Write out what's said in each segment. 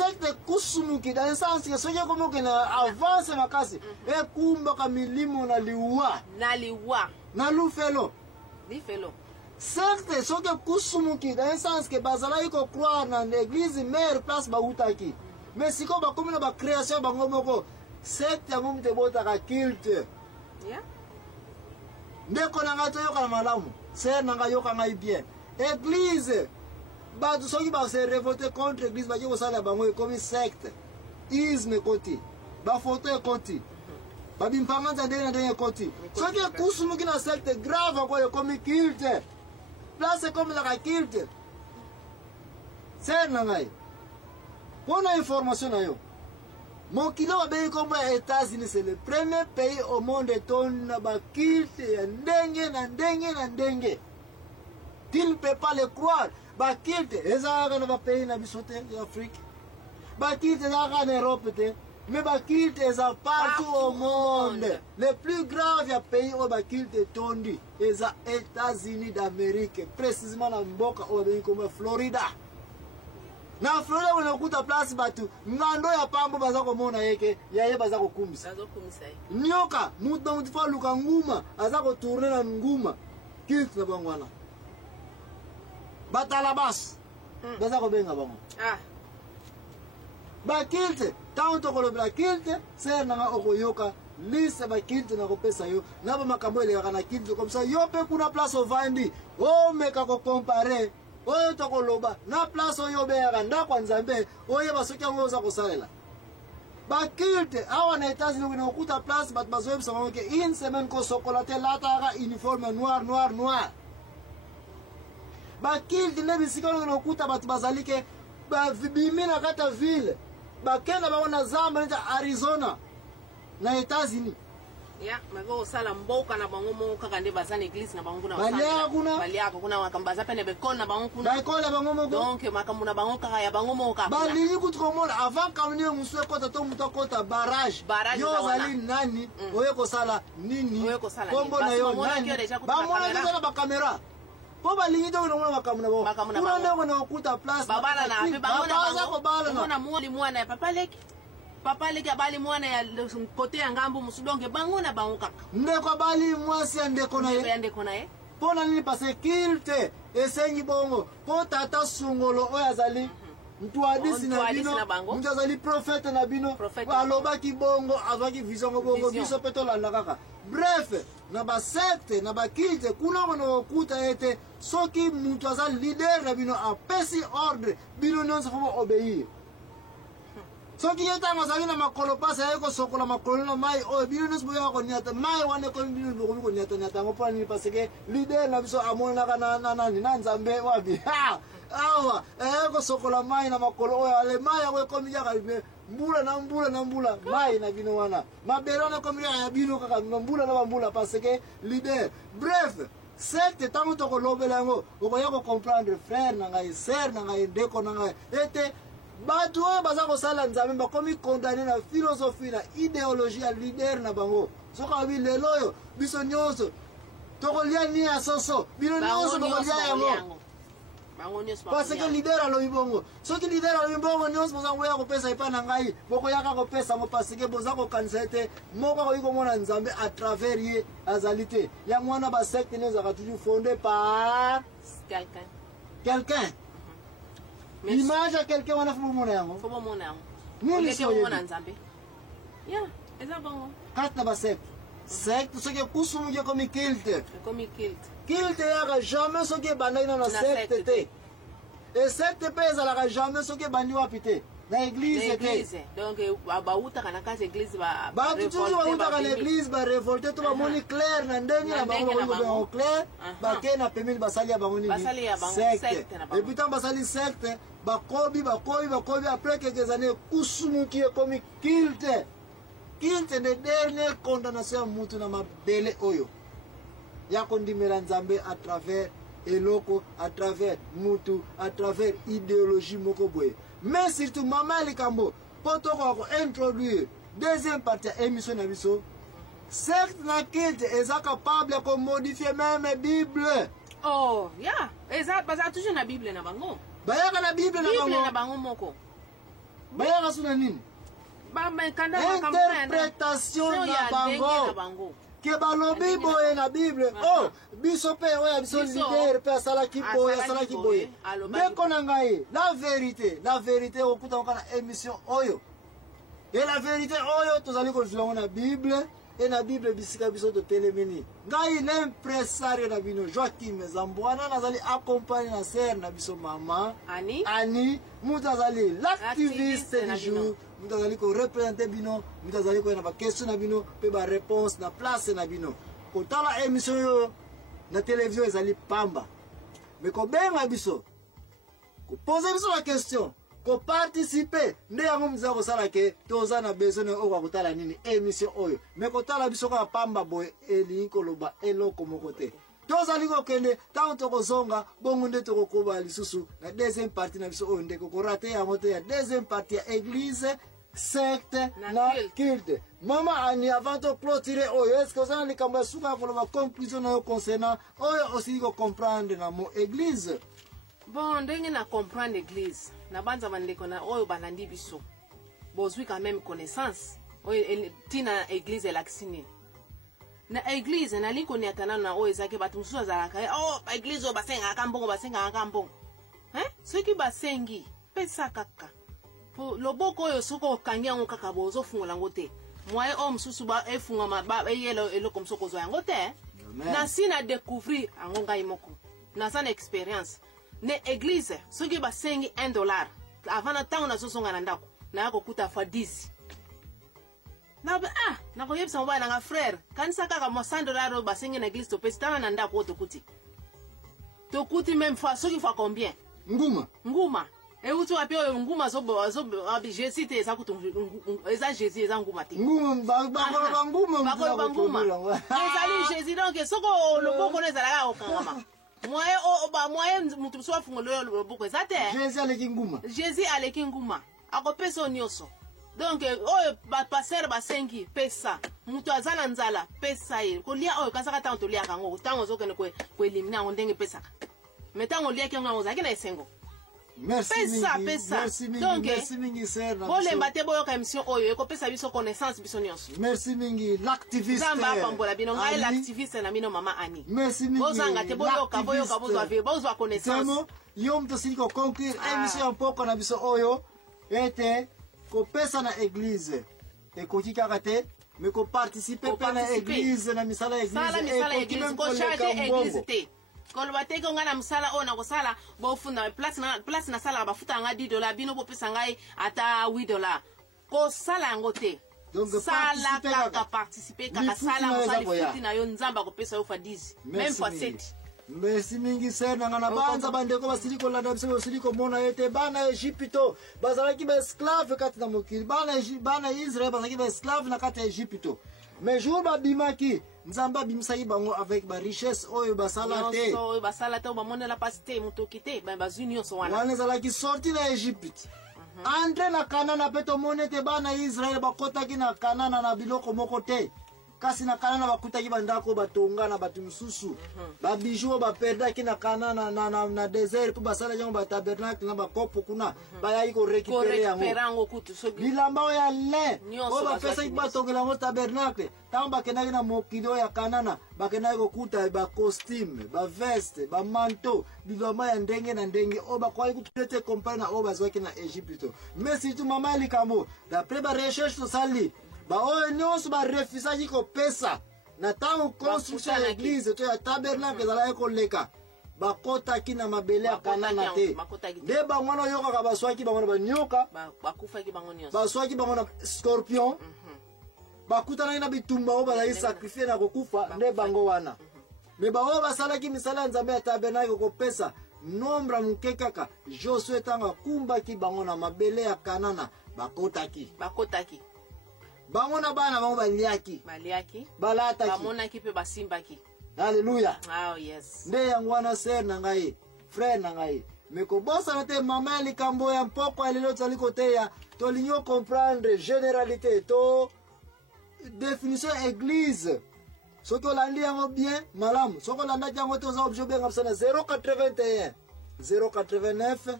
secte kusumuki dans le sens que soki comme que na avance makasi e kumba ka milimo na liwa na lufelo lifelo secte soki kusumuki dans le sens que bazala iko croire na l'église mère place ba utaki mais siko ba comme na ba création bango moko secte yango mte bota ka culte yeah ndeko na ngato yoka na malamu ser na yoka ngai bien église ba soki ba se révolter contre l'église ba ko sala bango comme secte isme koti ba photo koti ba bimpanga za ndenge koti soki kusumuki na secte grave ko comme culte place comme la culte ser na ngai pour information na yo mon kilo abe comme les États-Unis c'est le premier pays au monde ton ba culte ndenge tu ne peux pas le croire ba culte ezaka na ba pays na bisote en Afrique ba culte ezaka en Europe te mais ba culte ezaka partout au monde le plus grave pays au ba culte tondi eza États-Unis d'Amérique précisément na mboka au ba comme Florida na Florida unakuta place batu ngando ya pambo baza komona yeke yaye baza kokumisa nyoka mutu mutifa luka nguma aza ko tourner na nguma kilt na bangwana batala bas baza ko benga bango ba kilt tanto ko la kilt ser na okoyoka lisa ba kilt na kopesa yo na ba makambo ile kana kilt comme ça yo pe kuna place ovandi o meka ko comparer oyo tokoloba na place oyo bera ndakwa nzambe oyo basoki yango oza kosalela bakilte awa na États-Unis na okuta place bat bazoyebisa bango ke une semaine kosokola te lataka uniforme noir bakilte nde bisika na okuta bato bazali ke bimi na kata ville bakenda bango na zamba neta Arizona na États-Unis ya mago sala mboka na bango mo kaka nde bazana église na bango kuna balia kuna wakambaza pene bekol na bango kuna bekol na bango moko donc makambo na bango kaka ya bango mo kaka bali kutukomona avant kamni muswe kota to mutokota barrage yo zali nani oye ko sala nini kombo na yo nani ba mona ndio ba kamera po balingi to ngona makambo na bo kuna ndio ngona okuta place babala na pe bango na mwana ya papa leki abali mwana ya kote ya ngambo musudonge bango na bango kaka ndeko abali mwasi ya ndeko na ye pona nini pase kilte esengi bongo po tata sungolo oyo azali mtu hadisi na bino mtu azali profete na bino alobaki bongo azwaki vision bongo biso pe tolanda kaka bref na basecte na bakilte kuna mona okuta ete soki mtu azali leader na bino apesi ordre bino nyonso fo obéir soki yetanga zali na makolo pasa yeko sokola makolo na mai o bino nusbo yako nyata mai wane ko bino ko nyata ngopa ni paseke leader na biso amona kana na nzambe wabi awa yeko sokola mai na makolo o ale mai yako ko miyaka mbula na mbula mai na bino wana maberana ko miyaka ya bino kaka mbula na mbula paseke leader bref secte tango to ko lobela ngo o yako comprendre frère na ngai sœur na ngai ndeko na ngai ete batu oyo baza kosala nzambe bakomi condamné na philosophie na idéologie ya leader na bango soki abi lelo oyo biso nyonso tokolia ni ya soso bino nyonso bokolia yango parce que leader alobi bongo soki leader alobi bongo nyonso boza koya kopesa epai na ngai bokoyaka kopesa ngo parce que boza kokanisa ete moko akoki komona nzambe à travers ye azali te yango wana basecte ne ezalaka toujours fondé par quelqu'un image à quelqu'un wana fumo mona yango nini sio mona nzambe ya eza bongo kata ba secte soki kusumuke comme culte yaka jamais soki bandai na secte te et secte pe ezalaka jamais soki bandi wapi te na église te donc bauta kana kati église ba tutu bauta kana église ba révolter to ba moni clair na ndenge na bango ba clair ba ke na pemili basali ya bango ni secte et puis tant basali secte bakobi après quelques années kusumuki comme culte ne dernière condamnation mutu na mabele oyo ya kondimela nzambe à travers eloko à travers mutu à travers idéologie moko boye mais surtout mama likambo poto ko introduire deuxième partie émission na biso secte na culte est capable de modifier même Bible. Oh yeah, exact, baza toujours na Bible na bango. Bayaka na Bible na bango moko. bayaka suna nini interprétation na bango ke balobi boye na Bible. Oh biso pe oya biso leader pe asalaki boye ndeko na ngai la vérité okuta okana émission oyo et la vérité oyo tozali kozula na Bible et na Bible bisika biso to telemini ngai l'impresario na bino Joachim Zambwana nazali accompagné na sœur na biso mama Ani mutazali l'activiste du jour mutazali ko représenter bino mutazali ko na ba question na bino pe ba réponse na place na bino ko tala émission yo na télévision ezali pamba mais ko benga biso ko poser biso la question ko participer nde yango mza ko sala ke toza na besoin o ko kutala nini émission oyo mais ko tala biso ka pamba boy eli ko loba eloko moko te tozali ko kende tanto ko zonga bongo nde to ko koba lisusu na deuxième partie na biso oyo nde ko rater yango te ya deuxième partie ya église secte na culte. Mama Ani avant de clôturer oyo est-ce que ça ni kamba suka ko loba conclusion na concernant oyo aussi ko comprendre na mo église. Bon, ndenge na comprendre l'église. Na banza bandeko na oyo balandi biso. Bozwi quand même connaissance. Oyo tina église elaksini. Na église na liko ni atana na oyo ezake batu mususu azalaka. Oh, église o basenga akambongo. Soki basengi pesa kaka. Po loboko oyo soko kangia ngo kaka bozo fungola ngote. Mwae o mususu ba efunga maba eyelo eloko msoko zo yango te. Na sina découvrir angonga imoko. Na sana expérience. Ne église soki basengi $1 avant na tango na sosonga na ndako na yako kuta fa 10 na ko yebisa mobala nga frère kanisa kaka mo $100 basengi na église to pesa na ndako to kuti même fois soki fa combien nguma e utu wapi oyo nguma zo abi Jésus te za kutu eza Jésus eza nguma te nguma ezali Jésus donc soko loboko ne zalaka okangama moye mutu so afungolo loboko ezate Jésus aleki nguma akopesa onyoso donc oyo passer basengi pesa mutu azala nzala pesa ye kolia oyo kasaka tanto lia kango tango zokene ko elimina ndenge pesa metango lia kenga ngozaki na esengo Merci mingi sir. Bolemba te boyoka émission oyo ekopesa biso connaissance biso nyonso. Merci mingi l'activiste. Zamba pambola bino ngai l'activiste na bino mama Ani. Merci mingi. Bozanga te boyoka bozwa connaissance. Yom to siko conclure émission poko na biso oyo ete kopesa na église ekoki kaka te mais ko participer pe na église na misala église ko charger église te. Kolo bateke ngana msala ona ko sala bo funda place na sala ba futa nga $10 bino bo pesa ngai ata $8 ko sala ngote donc sala kaka participer kaka sala mosali futi na yo nzamba ko pesa yo fa 10 même fa 7. Merci mingi sana ngana banza bandeko basiliko landa biso siliko mona ete bana Egypto bazalaki ba esclave kati na mokili bana Israël bazalaki ba esclave na kati ya Egypto mais jour ba bimaki nzamba bimsaki bango avec ba richesse oyo basala te ba monela pasite mutokite ba bazunio so wana zalaki sorti na Egypte entre na Kanana peto monete bana Israël bakotaki na Kanana na biloko moko te kasi na Kanana bakutaki bandako batonga na batu mususu ba bijou ba perdaki na Kanana na désert pour basala jango ba tabernacle na ba kopo kuna bayaki ko récupérer yango bilamba ya lin o ba pesa ki batongela ngo tabernacle tamba kenaki na mokido ya Kanana bakenaki kokuta ba costume ba veste ba manteau bilamba ya ndenge na ndenge o ba kwa kutete compare na o bazwaki na Egypte mais surtout mama likambo d'après ba recherche to sali ba oyo nyonso ba refusaki ko pesa na tango construction ya église to ya tabernacle ezalaki koleka bakotaki na mabele ya Kanana te nde bango wana oyokaka baswaki bango na banyoka baswaki bango na scorpion bakutanaki na bitumba oyo bazalaki sacrifie na kokufa nde bango wana me baoyo basalaki misala ya Nzambe ya tabernacle kopesa nombre moke kaka Josue ntango akumbaki bango na mabele ya Kanana bakotaki bango na bana bango baliaki balataki bamonaki pe basimbaki. Alléluia. Oh yes. Nde yango wana sœur na ngai frère na ngai me ko bosa na te mama likambo ya mpoko ya lelo tali kote ya to linyo comprendre généralité to définition église soki olandi yango bien malamu soki olandaki yango te oza obligé obenga biso na 081 089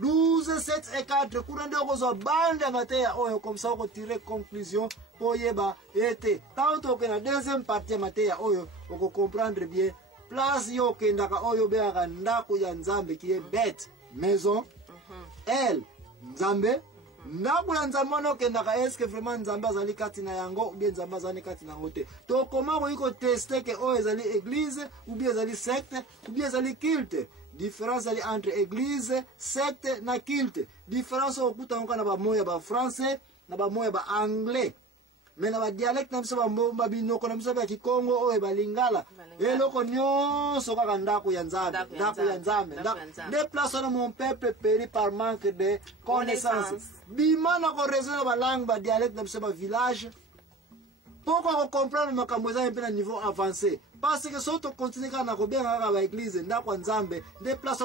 12 7 et 4 kuna ndio kozwa bande mateya oyo comme ça ko tirer conclusion po yeba ete tanto que na deuxième partie mateya oyo ko comprendre bien place yo kendaka oyo beaka ndako ya nzambe qui est bête maison elle nzambe ndako ya nzambe no kendaka est-ce que vraiment nzambe azali kati na yango ou bien nzambe azali kati na yango te to comment ko iko tester que oyo ezali église ou bien ezali secte ou bien ezali culte. Différence entre église, secte na culte. Différence okuta nka na ba moya ba français na ba moya ba anglais. Mais na ba dialecte na biso ba mbomba binoko na biso ba kikongo o ba lingala. Eloko nyonso kaka ndako ya nzambe, ndako ya nzambe. Des places na mon peuple périt par manque de connaissance. Bimana ko raison ba langue ba dialecte na biso ba village. Pourquoi comprendre makambo za un niveau avancé? Parce que si on continue à faire des églises, des places